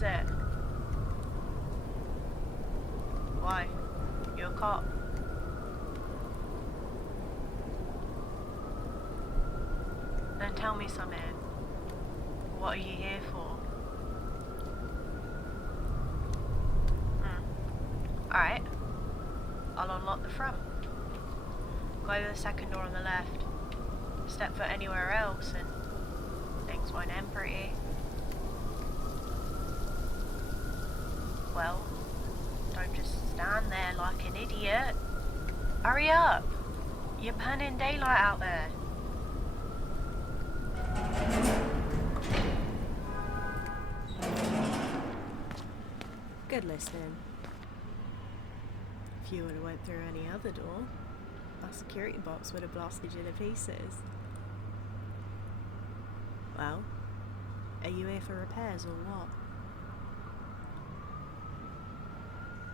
is it? Why? You a cop? Then tell me something. What are you here for? Alright. I'll unlock the front. Go to the second door on the left. Step foot anywhere else and things won't end pretty. Well, don't just stand there like an idiot. Hurry up! You're burning daylight out there. Good listening. If you would have went through any other door, our security box would have blasted you to pieces. Well, are you here for repairs or what?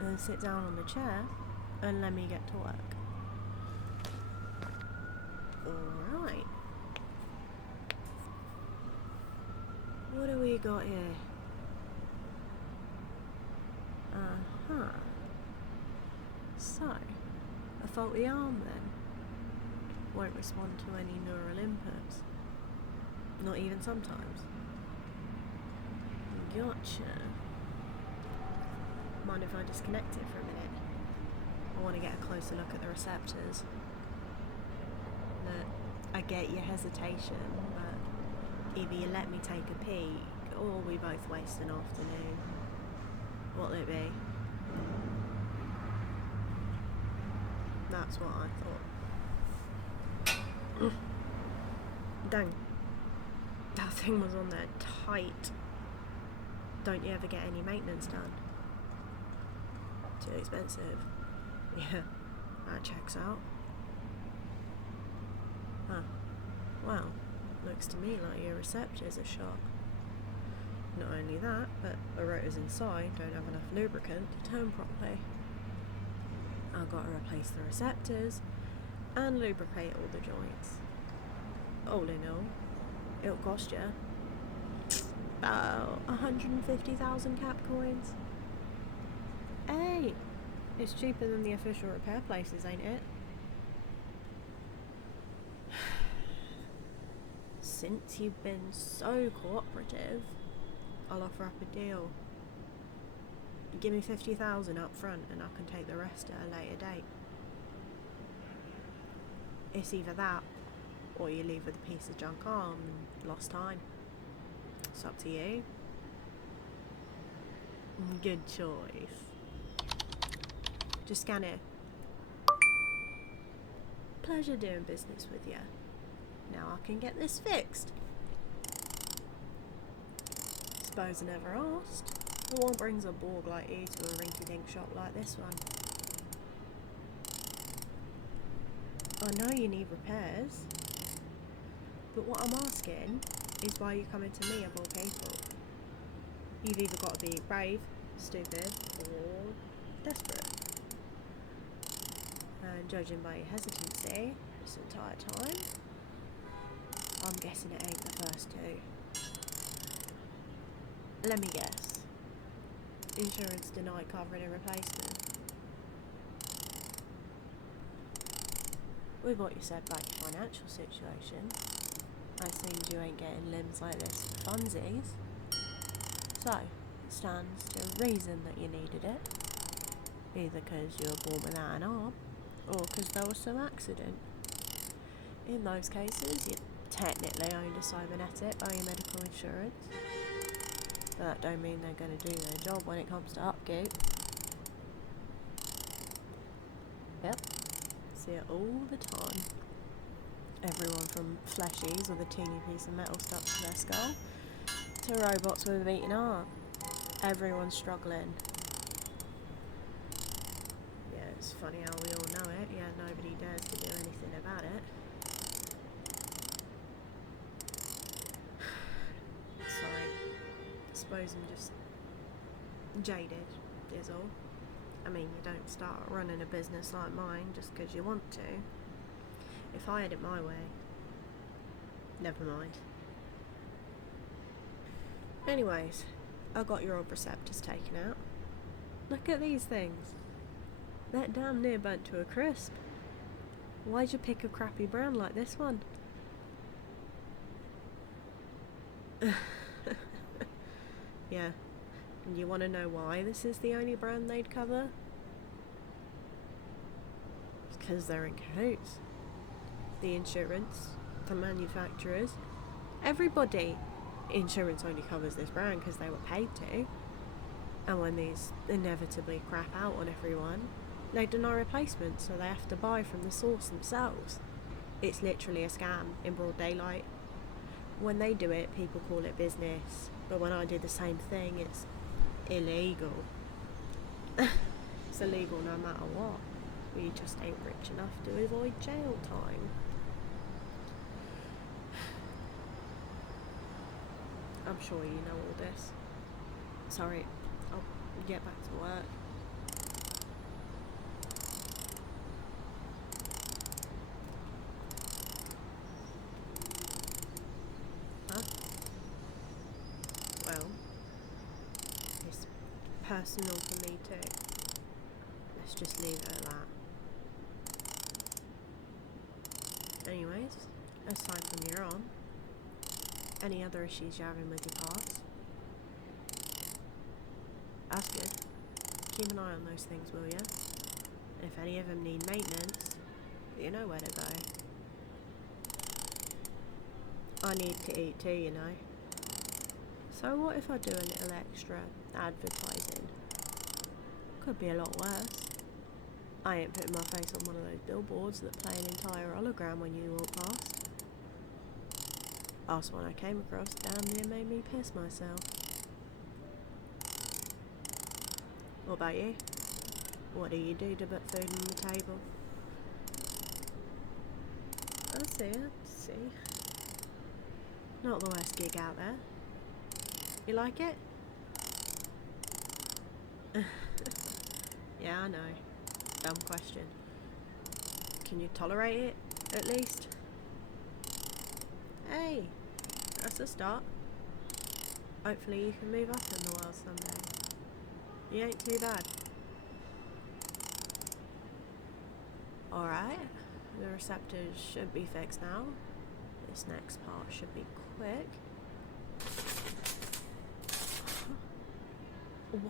Then sit down on the chair and let me get to work. Alright. What do we got here? Uh-huh. So, a faulty arm then? Won't respond to any neural inputs. Not even sometimes. Gotcha. Mind if I disconnect it for a minute? I want to get a closer look at the receptors. Look, I get your hesitation, but either you let me take a peek, or we both waste an afternoon. What'll it be? That's what I thought. Dang. That thing was on there tight. Don't you ever get any maintenance done? Too expensive. Yeah, that checks out. Huh. Well, looks to me like your receptors are shot. Not only that, but the rotors inside don't have enough lubricant to turn properly. I've got to replace the receptors and lubricate all the joints. All in all, it'll cost you about 150,000 cap coins. Hey, it's cheaper than the official repair places, ain't it? Since you've been so cooperative, I'll offer up a deal. Give me 50,000 up front and I can take the rest at a later date. It's either that, or you leave with a piece of junk arm and lost time. It's up to you. Good choice. Just scan it. Pleasure doing business with you. Now I can get this fixed. Suppose I never asked, but what brings a Borg like you to a rinky-dink shop like this one? I know you need repairs, but what I'm asking is why you're coming to me of all people. You've either got to be brave, stupid, or desperate. And judging by your hesitancy this entire time, I'm guessing it ain't the first two. Let me guess. Insurance denied covering a replacement. With what you said about your financial situation, I assumed you ain't getting limbs like this for funsies. So, it stands to reason that you needed it. Either because you were born without an arm, or because there was some accident. In those cases, you technically owned a cybernetic by your medical insurance. But that don't mean they're going to do their job when it comes to upkeep. Yep, see it all the time. Everyone from fleshies with a teeny piece of metal stuck to their skull, to robots with a beating heart. Everyone's struggling. Yeah, it's funny how we all know it, yet nobody dares to do anything about it. Sorry. I suppose I'm just jaded, is all. I mean, you don't start running a business like mine just because you want to. If I had it my way, never mind. Anyways, I got your old receptors taken out. Look at these things. They're damn near burnt to a crisp. Why'd you pick a crappy brand like this one? Yeah. And you want to know why this is the only brand they'd cover? It's because they're in cahoots. The insurance, the manufacturers, everybody. Insurance only covers this brand because they were paid to. And when these inevitably crap out on everyone, they deny replacements, so they have to buy from the source themselves. It's literally a scam in broad daylight. When they do it, people call it business, but when I do the same thing, it's illegal. It's illegal no matter what. We just ain't rich enough to avoid jail time. I'm sure you know all this. Sorry, I'll get back to work. Huh? Well, it's personal for me too. Let's just leave it at that. Anyways, aside from your arm, any other issues you're having with your parts? That's good. Keep an eye on those things, will ya? If any of them need maintenance, you know where to go. I need to eat too, you know. So what if I do a little extra advertising? Could be a lot worse. I ain't putting my face on one of those billboards that play an entire hologram when you walk past. Last one I came across damn near made me piss myself. What about you? What do you do to put food on the table? I see. Not the worst gig out there. You like it? Yeah, I know. Dumb question. Can you tolerate it, at least? Hey, that's a start. Hopefully you can move up in the world someday. You ain't too bad. Alright, the receptors should be fixed now. This next part should be quick.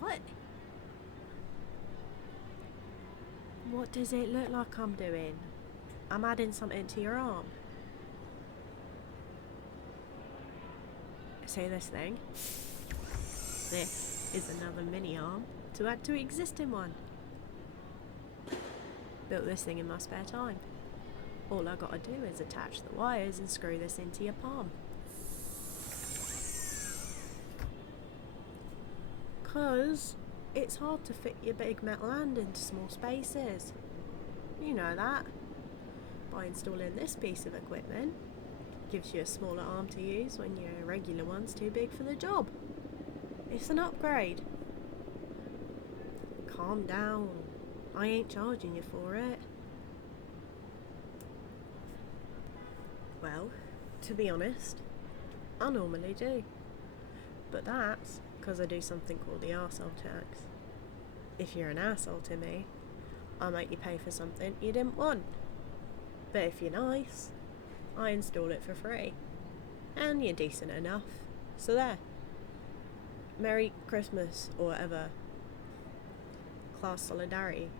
What? What does it look like I'm doing? I'm adding something to your arm. See this thing? This is another mini arm to add to an existing one. Built this thing in my spare time. All I gotta do is attach the wires and screw this into your palm. 'Cause it's hard to fit your big metal hand into small spaces. You know that. By installing this piece of equipment, gives you a smaller arm to use when your regular one's too big for the job. It's an upgrade. Calm down. I ain't charging you for it. Well, to be honest, I normally do. But that's because I do something called the arsehole tax. If you're an arsehole to me, I'll make you pay for something you didn't want. But if you're nice, I install it for free. And you're decent enough. So there. Merry Christmas, or whatever. Class solidarity.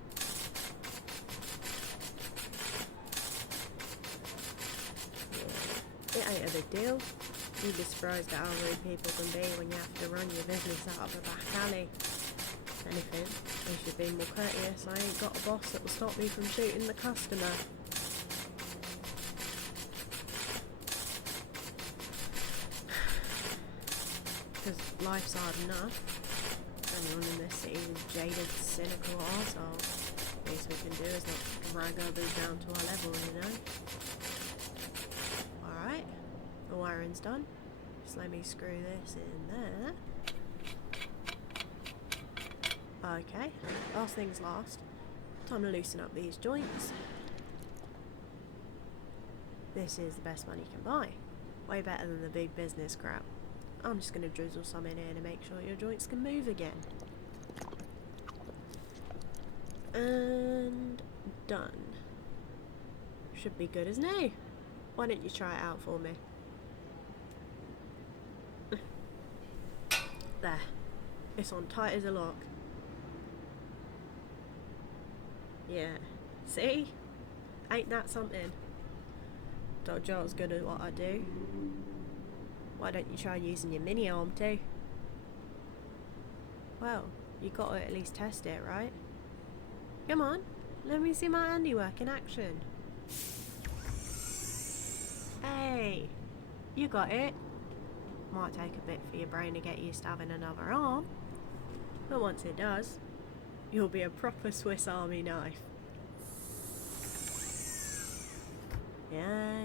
Yeah, it ain't a big deal. You'd be surprised at how rude people can be when you have to run your business out of a back alley. If anything, they should be more courteous. I ain't got a boss that will stop me from shooting the customer. Because life's hard enough. Everyone in this city is jaded, cynical arsehole. Least we can do is not drag others down to our level, you know? Alright, the wiring's done. Just let me screw this in there. Okay, last thing's last. Time to loosen up these joints. This is the best money you can buy. Way better than the big business crap. I'm just going to drizzle some in here to make sure your joints can move again. And done. Should be good as new. Why don't you try it out for me? There. It's on tight as a lock. Yeah. See? Ain't that something? Told you I was good at what I do. Why don't you try using your mini arm too? Well, you got to at least test it, right? Come on, let me see my handiwork in action. Hey, you got it. Might take a bit for your brain to get used to having another arm, but once it does, you'll be a proper Swiss Army knife. Yeah,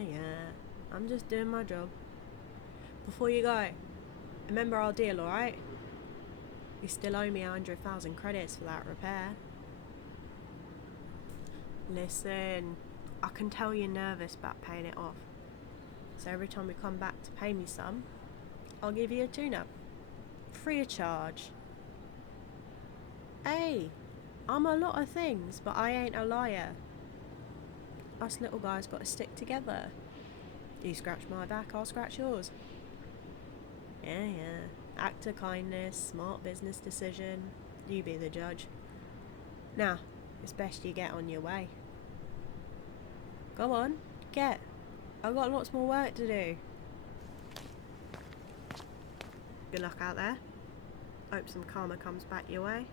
I'm just doing my job. Before you go, remember our deal, alright? You still owe me 100,000 credits for that repair. Listen, I can tell you're nervous about paying it off. So every time you come back to pay me some, I'll give you a tune-up. Free of charge. Hey, I'm a lot of things, but I ain't a liar. Us little guys got to stick together. You scratch my back, I'll scratch yours. Yeah. Act of kindness, smart business decision. You be the judge. Now, it's best you get on your way. Go on, get. I've got lots more work to do. Good luck out there. Hope some karma comes back your way.